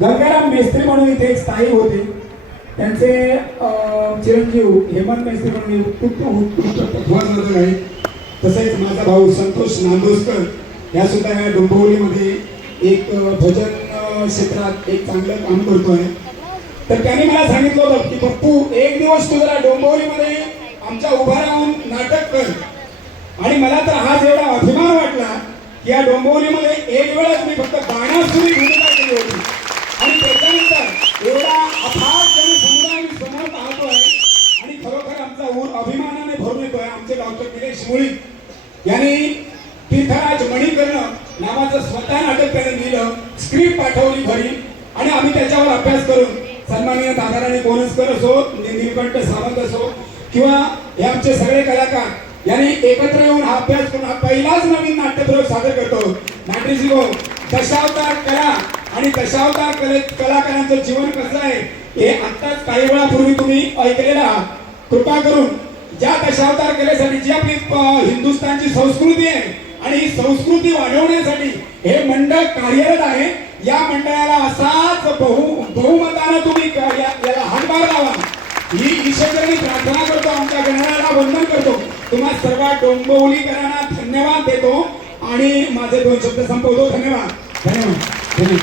गंगाराम मेस्त्री म्हणून इथे एक स्थायी होते. त्यांचे चिरंजीव हेमंत मेस्त्री म्हणून उत्कृष्ट उत्कृष्ट पथवाजक आहे. तसेच माझा भाऊ संतोष नांदोसकर ह्या सुद्धा या डोंबिवलीमध्ये एक भजन क्षेत्रात एक चांगलं काम करतोय तर त्यांनी मला सांगितलं होतं की पप्पू एक दिवस तू जरा डोंबिवलीमध्ये आमच्या उभा राहून नाटक कर. आणि मला तर हा एवढा अभिमान वाटला की या डोंबिवलीमध्ये एक वेळा अभिमानाने भरून येतोय आमचे डॉक्टर निलेश मुळी. यांनी तीर्थराज मणिकर्ण नावाचं स्वतः नाटक त्याने लिहिलं स्क्रिप्ट पाठवली घरी. आणि आम्ही त्याच्यावर अभ्यास करून सन्माननीय दादाराणी कोणसकर असो निलकंठ सावंत असो किंवा हे आमचे सगळे कलाकार यांनी एकत्र येऊन हा अभ्यास करून हा पहिलाच नवीन नाट्यप्रयोग सादर करतो. नाट्यश्री हो दशावतार कला आणि दशावतार कले कलाकारांचं जीवन कसं आहे हे आत्ताच काही वेळापूर्वी तुम्ही ऐकलेलं आहात. कृपा करून ज्या दशावतार कलेसाठी जी आपली हिंदुस्थानची संस्कृती आहे आणि ही संस्कृती वाढवण्यासाठी हे मंडळ कार्यरत आहे या मंडळाला असाच बहु बहुमतानं तुम्ही याला हातभार लावा. ही ईश्वरचरणी प्रार्थना करतो आमच्या गणनाला वंदन करतो. तुम्हा सर्व डोंबवलीकरांना धन्यवाद देतो आणि माझे दोन शब्द संपवतो. धन्यवाद. धन्यवाद.